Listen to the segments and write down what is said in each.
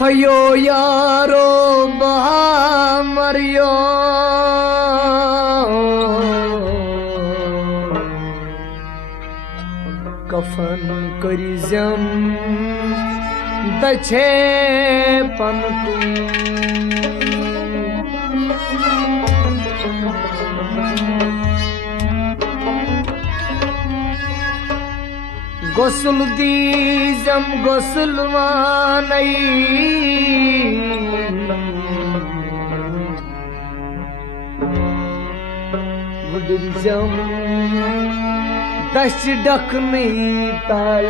हयो यारो बहा मरियो कफन करिजम दछे पनको गोसल दीजम गोसलवानई गुडरिजम दश डक नहीं ताल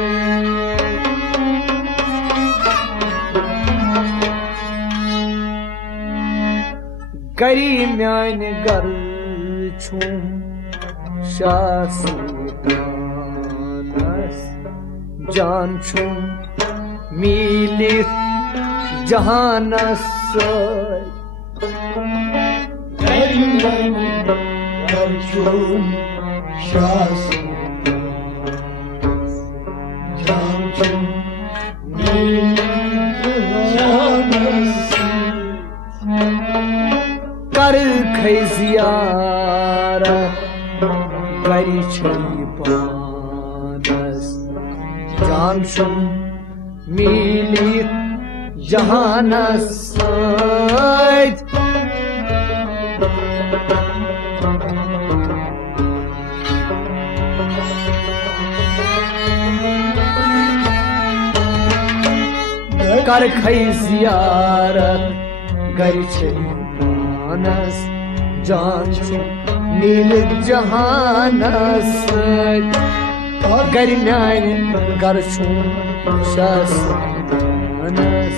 करी म्यान गर छूं शासुदानस जान छूं मिलित जहानस करी म्यान गर छूं शासुदानस जान छूं मिलित जहानस कर खैजियारा करी छई पानस जान छुम मिलित जहानस कर खैजियारा करी छई पानस जान छुम मिलित जहानस गर म्यान गर छूं शासुदानस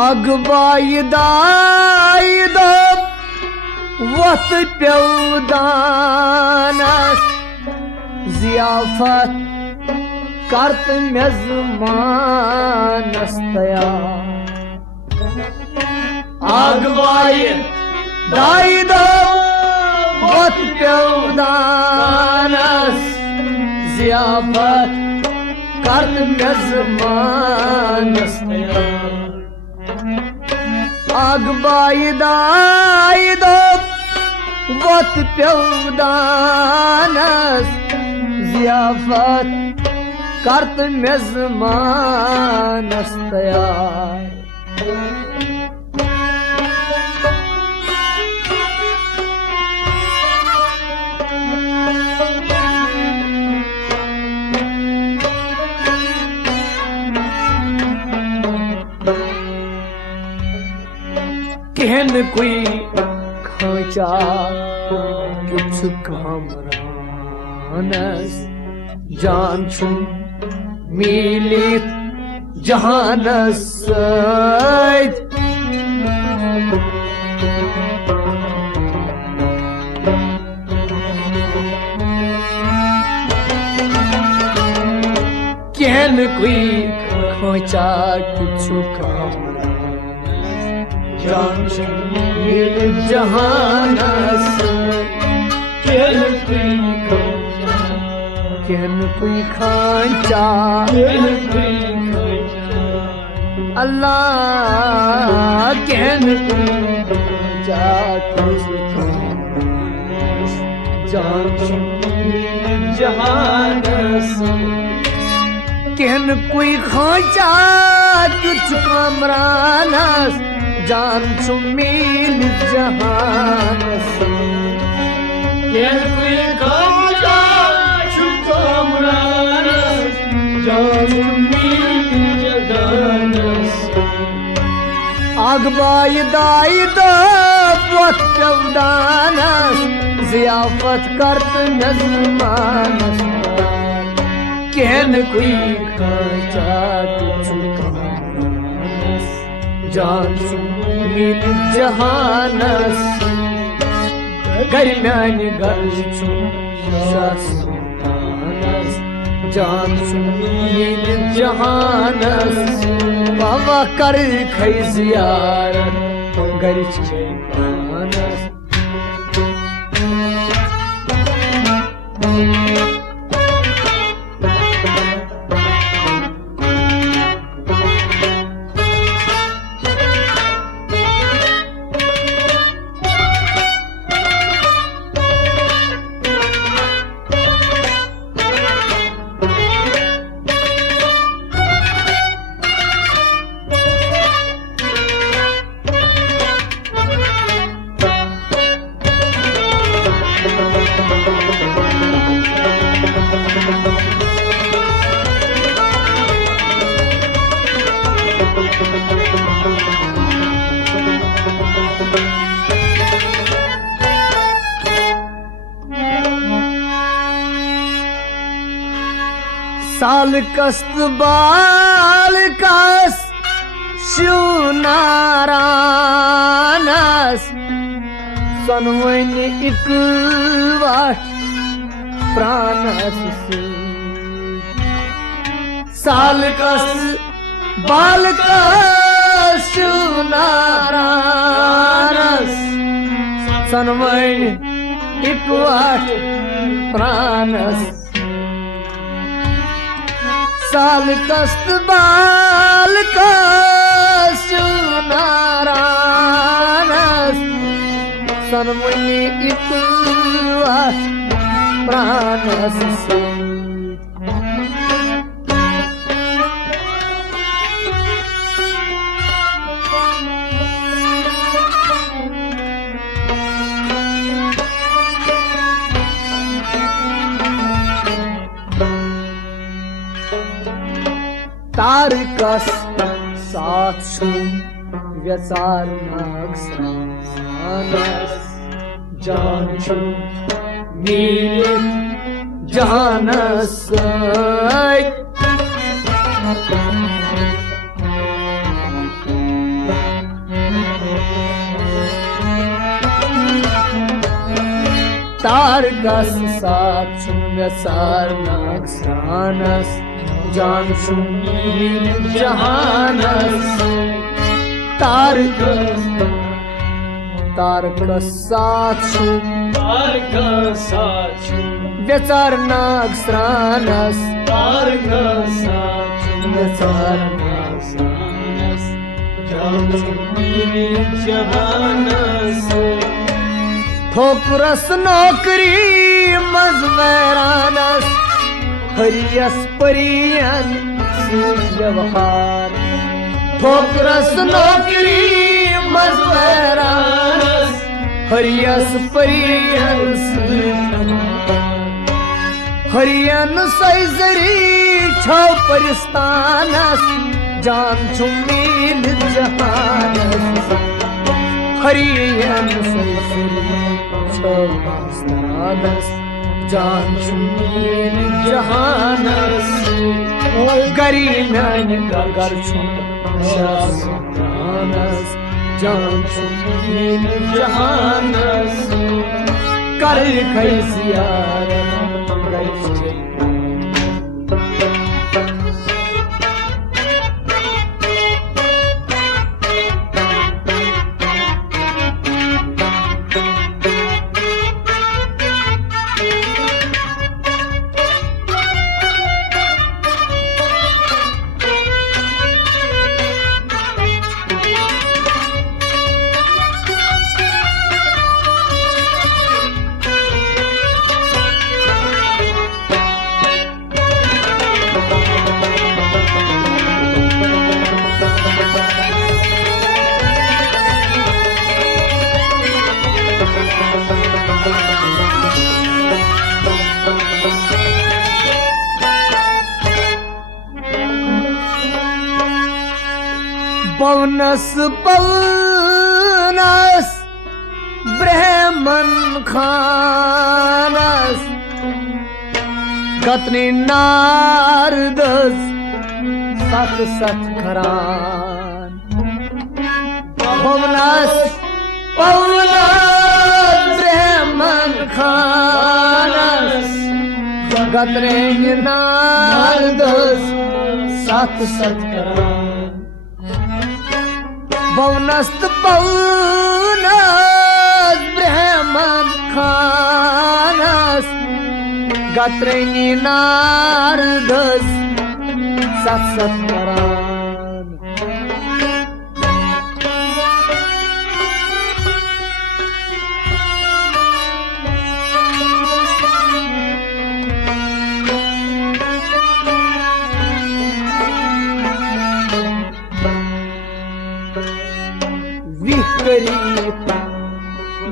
आग बायदायद वत प्यवदानस जियाफत करत मेजमानस तैयार आग बायदायद वत प्यवदानस जियाफत करत मेजमानस तैयार आग बायदायद वत प्यवदानस जियाफत करत मेजमानस तैयार कहन कोई खांचा कुछ कामरानस जान छुं मिलित जहानस कहन कोई खांचा कुछ कामरानस जान मिल जहानस केन कोई केन कोई खांचा अल्लाह केन कोई खांचा जान मिल जहानस केन कोई खांचा तुझ कमरानस जान मिल जहानस केन कोई खांचा तुझ कमरानस जान मिल जहानस आगबाई दाई दो वक्तवदानस जियाफत करत नजमानस केन कोई खांचा तुझ कमरानस जान मिल जहानस घर म्यान घर शासनस जान मिल जहानस बाबा कर खै जियारत घर पानस साल कस्त बाल कस शुनारानस सनवन इक वाट प्राणस साल कस बाल कस शुनारानस सनवन इक वाट प्राणस साल कस्त बाल नारानस सनमुनि इतवा प्राणस तारकस साथ शुम व्यचार नागसानस जान मिल जहानस तारकस साथ शुम व्यचार नागसानस जान मिल जहानस तारकस साथ व्यचार नागसानस व्यचार नागसानस जान मिल जहानस ठोकरस नौकरी मजवैरानस हरियस परियन व्यवहार ठोकरस नौकरी मजवैरानस हरियस परियन हरियन सैजरी छौ परिस्तानस जान मिल जहानस हरियन सैजरी छौ परिस्तानस जान मिल जहानस गरी म्यान घर शासनस जान मिल जहानस कर खै जियारत घर पवनस पवनस ब्रह्मन खानस गतनी नारदस सत सत खरान पवनस पवनस ब्रह्मन खानस गतनी नारदस सत सत खरान पवनस्त पवनस ब्रह्मन खानस गत्रैनी नारदस सत सत खरान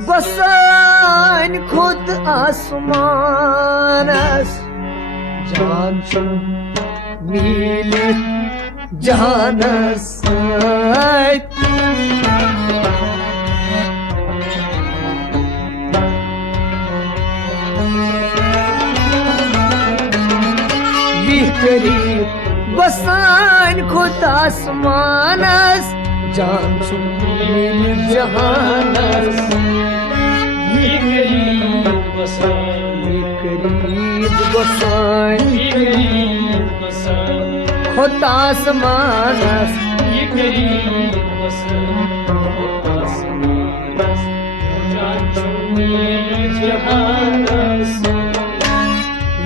बसान खुद आसमानस जान छु मिलित जहानस विकरी बसान खुद आसमानस जान छु मिलित जहानस विकरीत बसान खुद आसमानस विकरीत बसान जान छु मिलित जहानस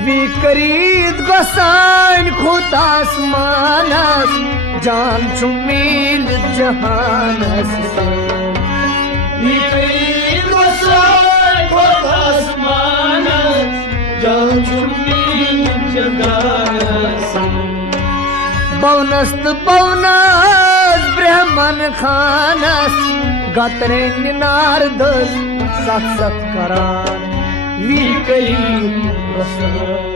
विकरीत बसान खुद आसमानस जान छु मिलित जहानस विकरीत बसान खुद आसमानस जान छु मिलित जहानस पवनस्त पवनस ब्रह्मन खानस गतरे नारदस सत सत करान विकरीत बसान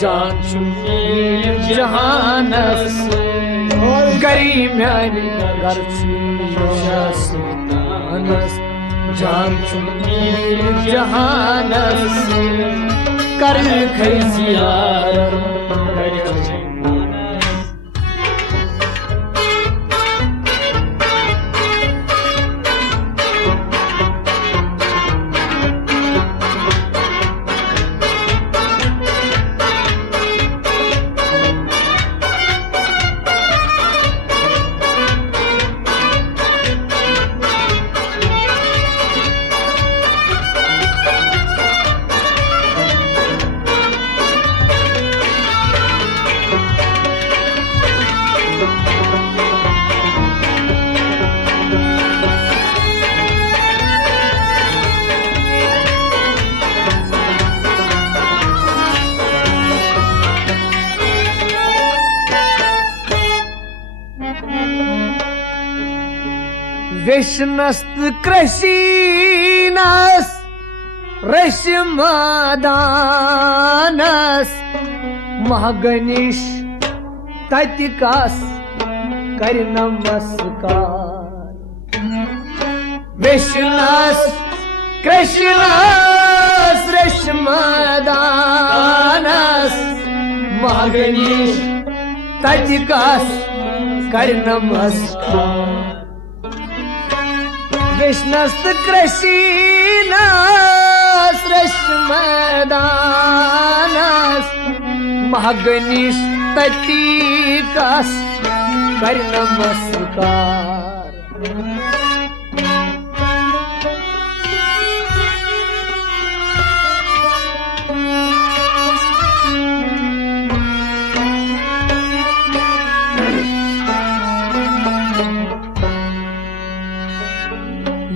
जान छु मिलित जहानस गरी म्यानी गर्छुनस जान छु मिलित जहानस कर खैसियार विष्णस्त कृषिनस रश्मदानस महागणेश ततिकास कर नमस्कार विष्णस कृष्णस रश्मदानस महागणेश ततिकास कर नमस्कार विष्णस्त कृषिनस रश्मदानस महागणेश ततिकास कर नमस्कार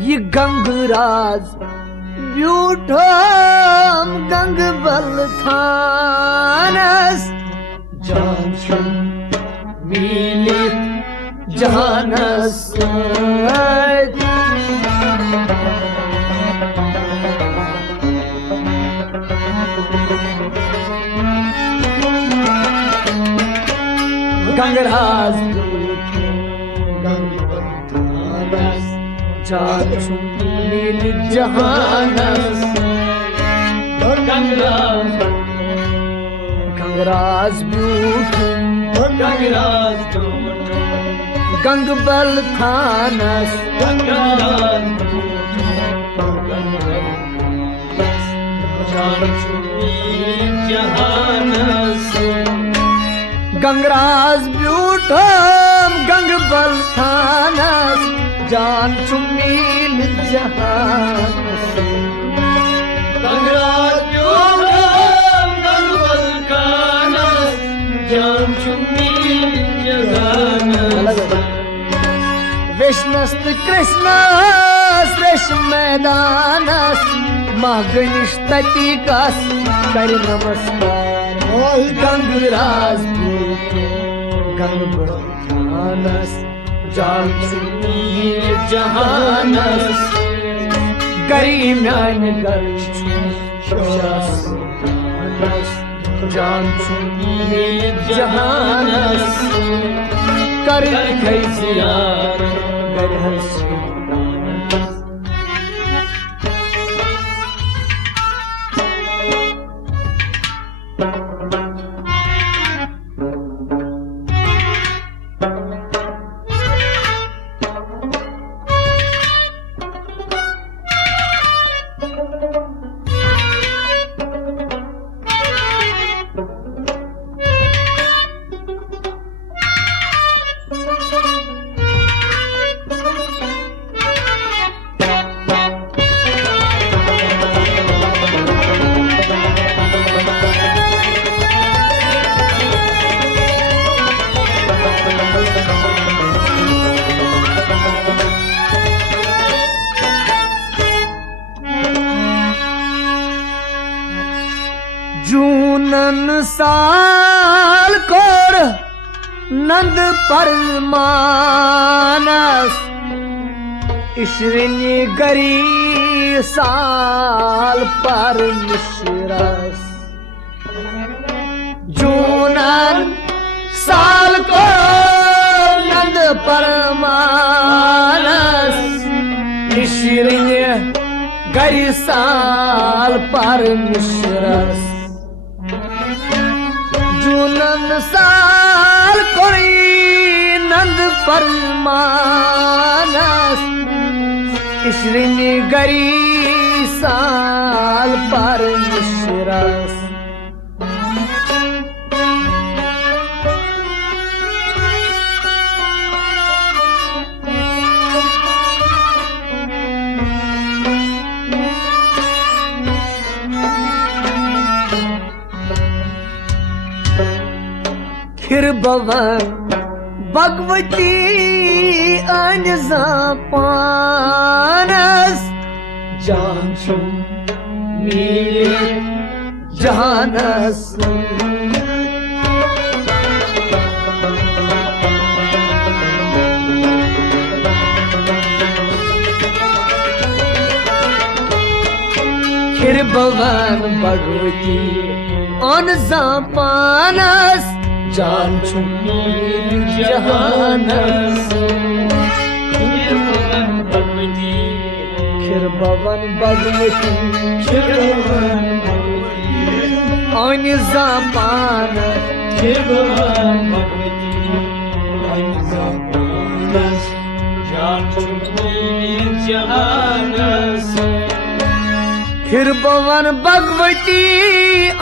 ये गंगराज ब्यूठम गंग बल थानस जान छु मिलित जहानस गंगराज जान छुम नील जहानस गंगराज ब्यूटम गंगबल थानस गंगराज ब्यूटम गंगबल थानस जान चुमील जहानस गंगराज ब्यूटम गंगबल थानस जान चुमील जहानस विष्णस्त कृष्णस रेश मैदानस महगनिष्ठतिकस कर नमस्कार गंगराज गंगबल थानस जान चुमील जहानस गरी म्यान गर जान चुमील जहानस कर खैसियार गर हंस जूनन साल कोर नंद परमानस ईश्वरी गरी साल पर मिश्रस जूनन साल कोर नंद परमानस ईश्वरी गरी साल पर मिश्रस जूनन साल कोई नंद परमानस ईश्वरी गरी साल पर मिश्रस खिर भवन भगवती अनजा पानस जान छुम मील जहानस खिर भवन भगवती अनजा पानस जान छुमील जहानस खिर भवन भगवती अन जमान खिर भवन भगवती जान छुमील जहानस खिर भवन भगवती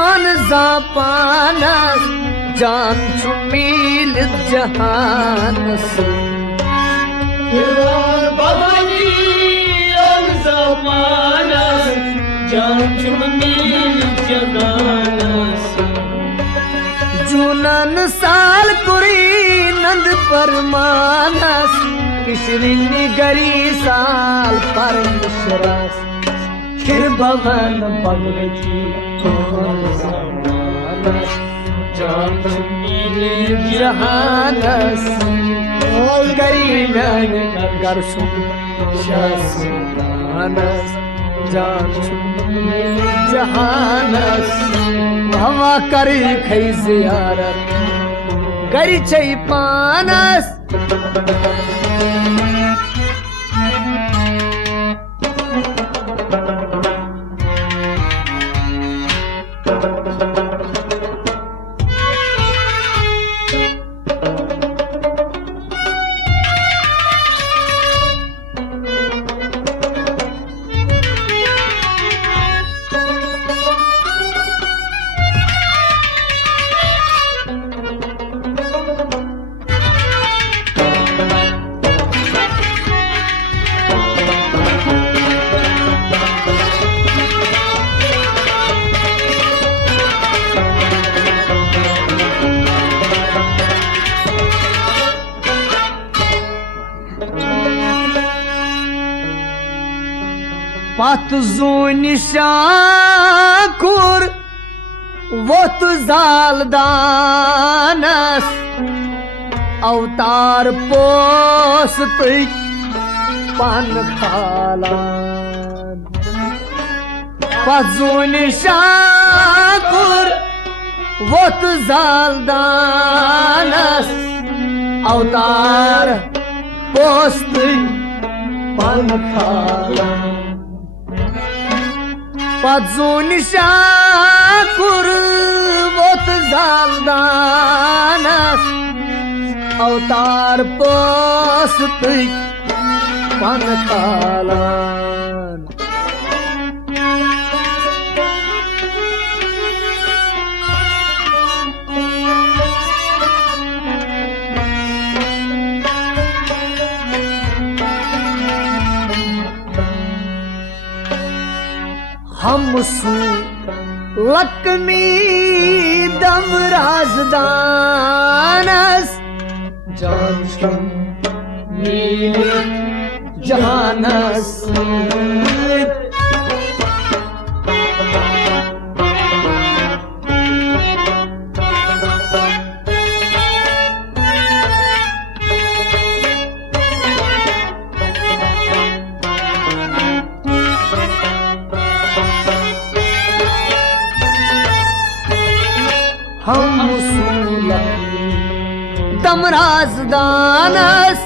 अन जपानस जान छुमील जहानस भगवती अन जमानस जान छुमील जहानस जूनन साल पुरी नंद परमानस ईश्वरी गरी साल पर मिश्रस खिर भवन भगवती जान छुमील जहानस गरी मैंने कर शानस जान छुमील जहानस हवा कर खै जियारत गर छै पानस पत जून शाकुर वोत जालदानस अवतार पोस्त पान खालान पत जून शाकुर वोत जालदानस अवतार पोस्त पान खालान पजून शाकुर वोत जालदानस अवतार पोस्त पान खालान हम सू लक्ष्मी दम राजदानस जान शुम नील जहानस हम दमराज दानस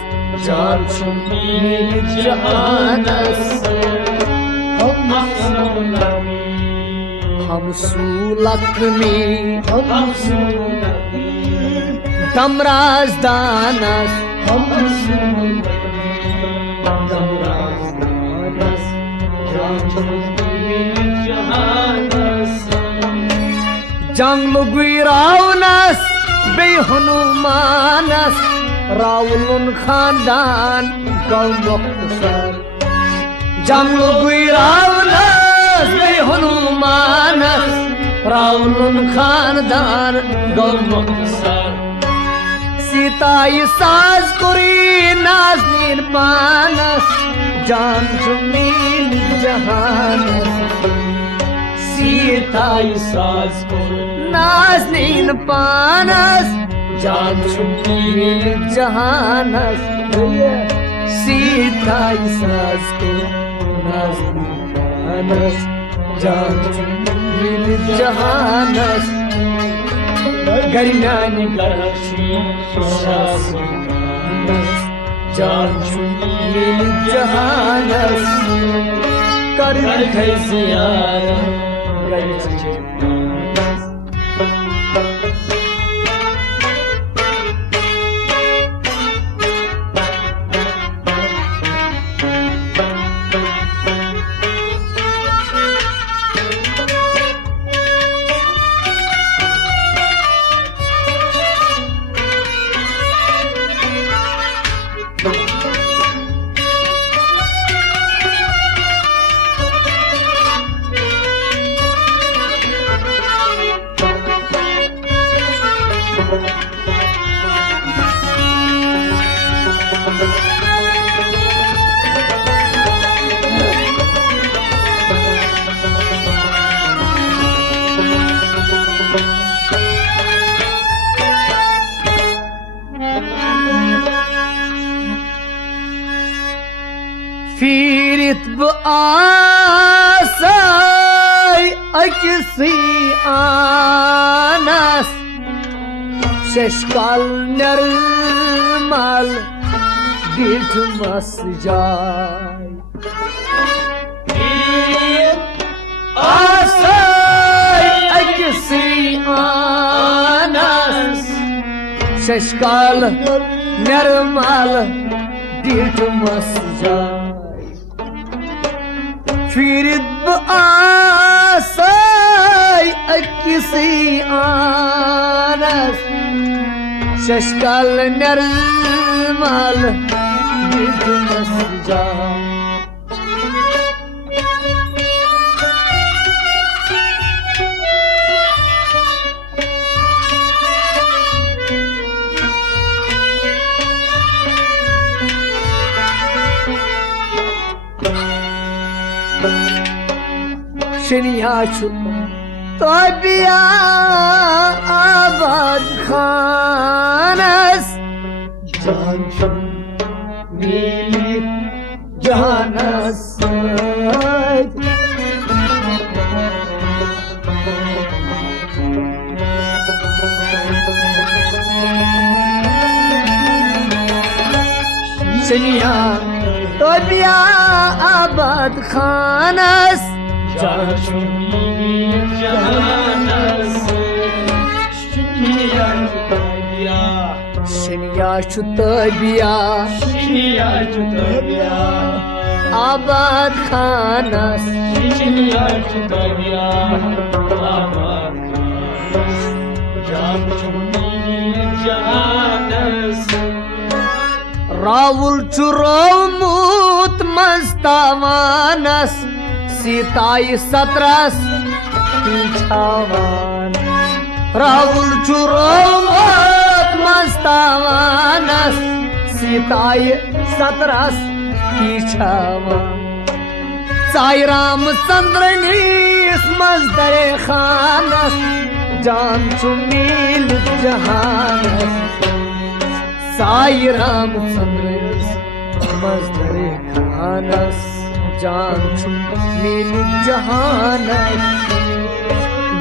जान नील जहानस हम सुलक्ष्मी हम सुलक्ष्मी दमराज दानस हम सुलक्ष्मी दमराज दानस जान नील जहानस जंग गुरावनस बे हनुमानस रावलुन खानदान गौ मुख्तसर जंग गुरावनस बे हनुमानस रावलुन खानदान गौ मुख्तसर सीताई साज कुरी नाज़नीन पानस जान नील जहानस सीताई साज को नाज़नीन पानस जान नील जहानस सीताई साज को नाज़नीन पानस जान नील जहानस गरिनानी करशी शासनस जान नील जहानस कर खैसियार फिरित आसाई अकिसी आनस Şeşkal nermal Gitmez cay Asay akisi anas Şeşkal nermal Gitmez cay Firid bu asay akisi anas Şeşkal nermal Gitmez cay Şeniyaçu Tabiya Abad Khanas Cançu Mili Canas Şeniya Tabiya Abad Khanas Cançumili canas Şeniyaçu tabiya Şeniyaçu tabiya Abad Khanas Şeniyaçu tabiya Abad Khanas Cançumili canas Ravul Churovmut Mastavanas Sitai Satras Pichavan Ravul Churovmut Mastavanas Sitai Satras Pichavan Sai Ramchandranis Mazdare Khanas Jaan Chumil Jahanas Sai Ramchandranis Mazdare Khanas Jaan Chumil Jahanas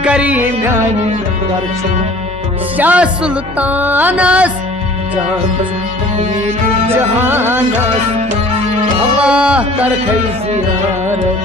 Garimyani Garchu Shah Sultanas Jaan Chumil Jahanas Allah karkhay ziyaret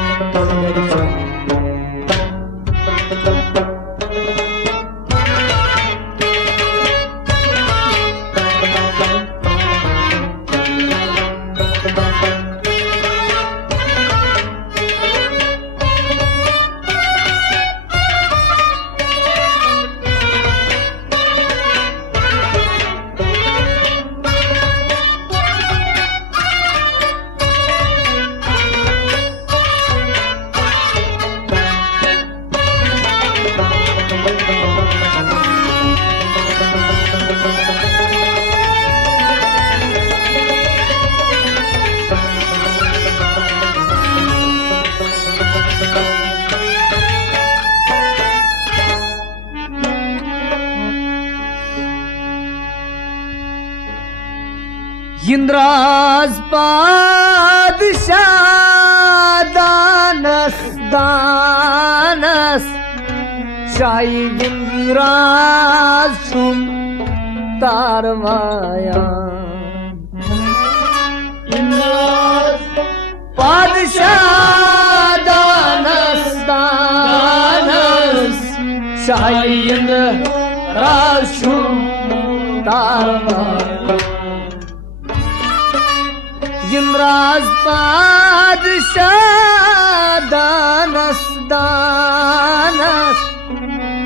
Yindraz Padişah danas danas Şahi Yindraz şum tarvayan İmraz Padişah danas danas Şahi Yindraz şum tarvayan Yimraz Padişah danas danas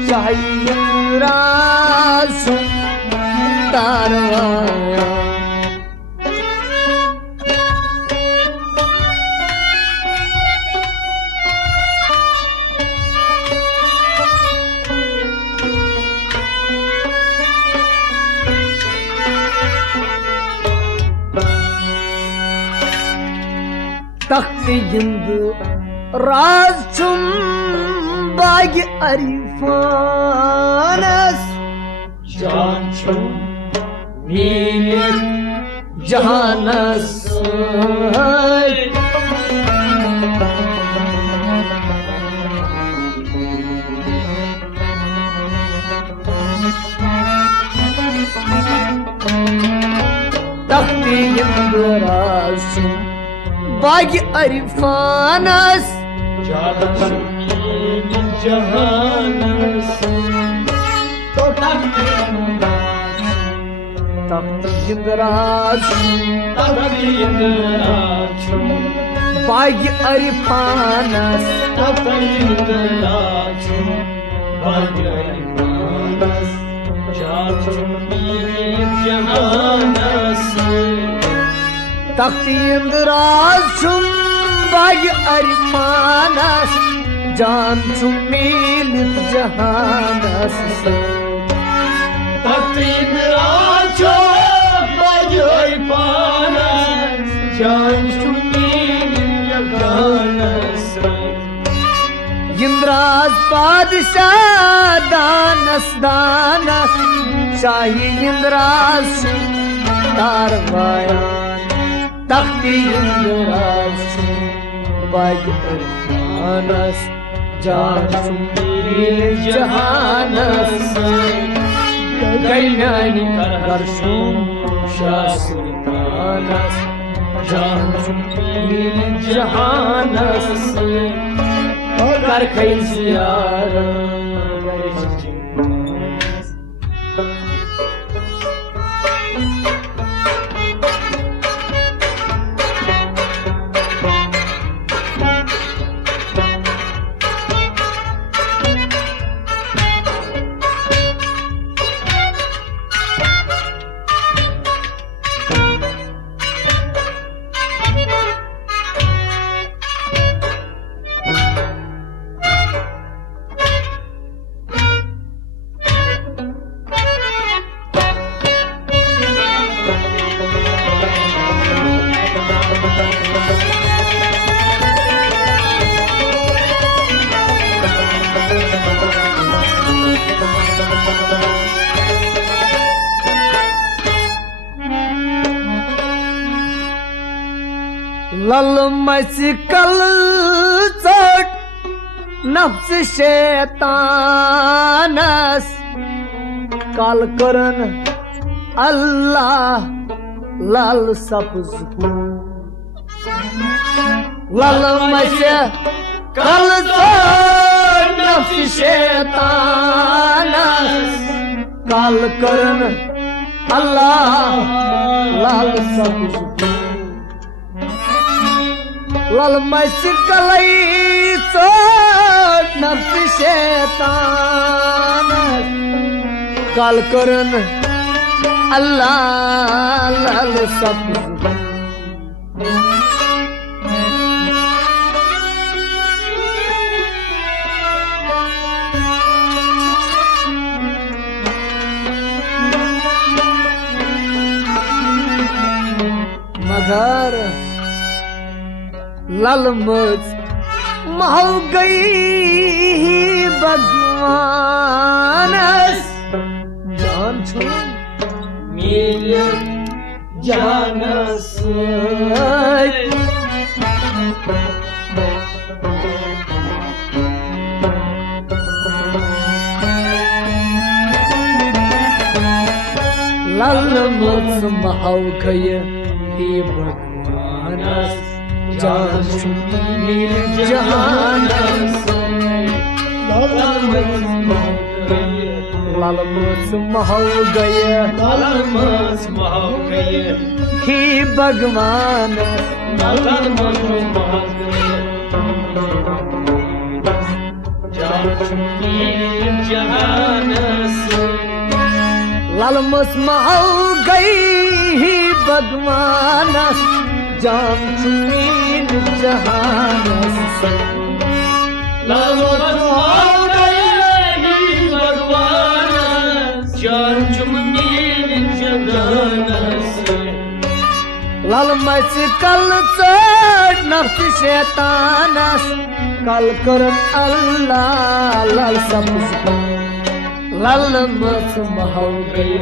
Şah Yimraz tarvaya Taht-ı yindı razçum bagi arifanas Cançum milik Jahanas इंद्राज बाग अरिफानस जान जहानस तो तख्त इंद्राज बाग अरिफानस तख्त इंद्राज बाग अरिफानस जान मिलित जहानस तख्त इंद्राज बाग अरिफानस जान इंद्राज बादशाह दानस दानस शाही इंद्राज कारवायान तख्त इंद्राज बाग अरिफानस जान मिलित जहानस गैनानी करशुम शासुल्तानस जान मिलित जहानस कर खैसियार लल मस्कल चट नफ्स शैतानस काल करन अल्लाह लाल सब्ज लल मस्कल चट नफ्स शैतानस काल करन अल्लाह लाल सब्ज लल मस्कल चट नफ्स शैतानस काल करन अल्लाह लाल सब्ज मगर लल मच महल गई भगवानस जान छो मिल जानस लल मच महल गई भगवानस जान मिल जहानस लाल मच महल गए ही भगवान लाल मच महल गई ही भगवान जान मिल जहानस लाल मच महल गई भगवान जान मिल जहानस लाल मस्कल चट नफ्स शैतानस काल करन अल्लाह लाल सब्ज लाल मच महल गई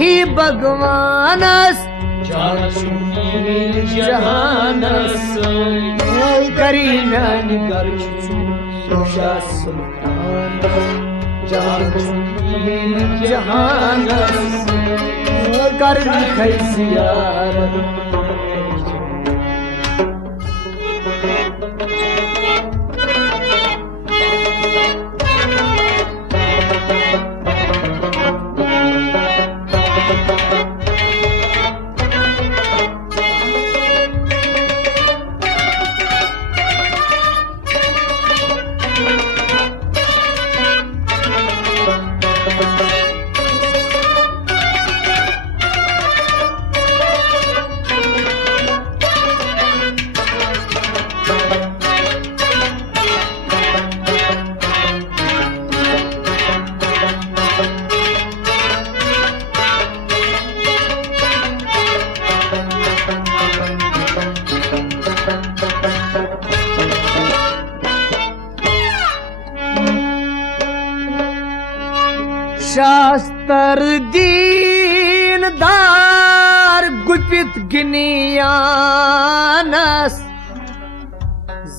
ही भगवानस जान मिल जहानस करीनान गर्छु शाह सुल्तान जान मिल जहानस कर खै जियारत शास्त्र दीनदार गुपित गिनियानस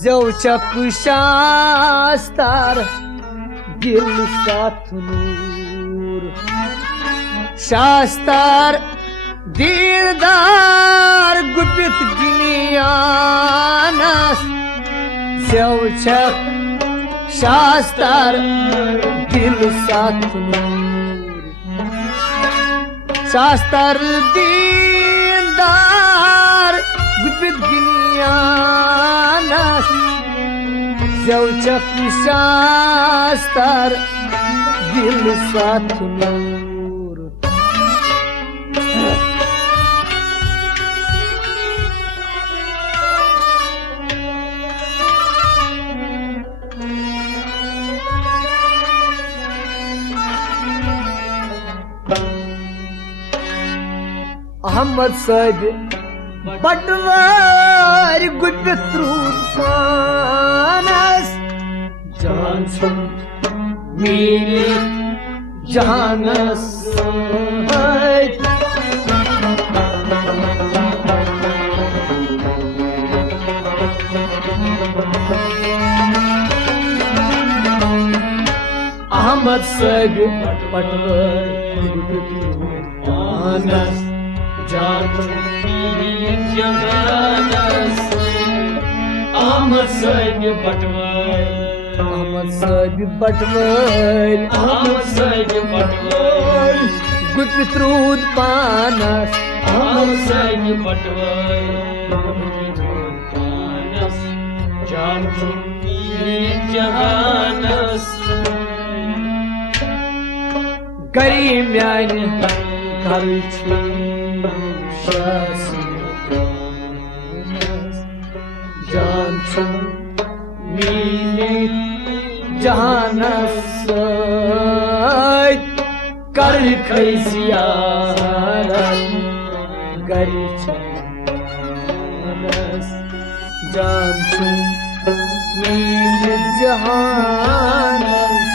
जवचक शास्त्र दिल साथनूर शास्त्र दीनदार गुपित गिनियानस जवचक शास्त्र दिल साथनूर शास्त्र दीनदार गुपित गिनियानस जवचक शास्त्र दिल साथनूर अहमद साहब बटवार गुपित रूपानस जान छुम मिलित जहानस अहमद साहब बटवार गुपित रूपानस अहमद साहब बटवार अहमद साहब बटवार अहमद साहब बटवार गुपित रूपानस अहमद साहब बटवार जान जहानस गरी म्यान कर जान छुम मिलित जहानस कर खै जियारत गरी जहानस जान छुम मिलित जहानस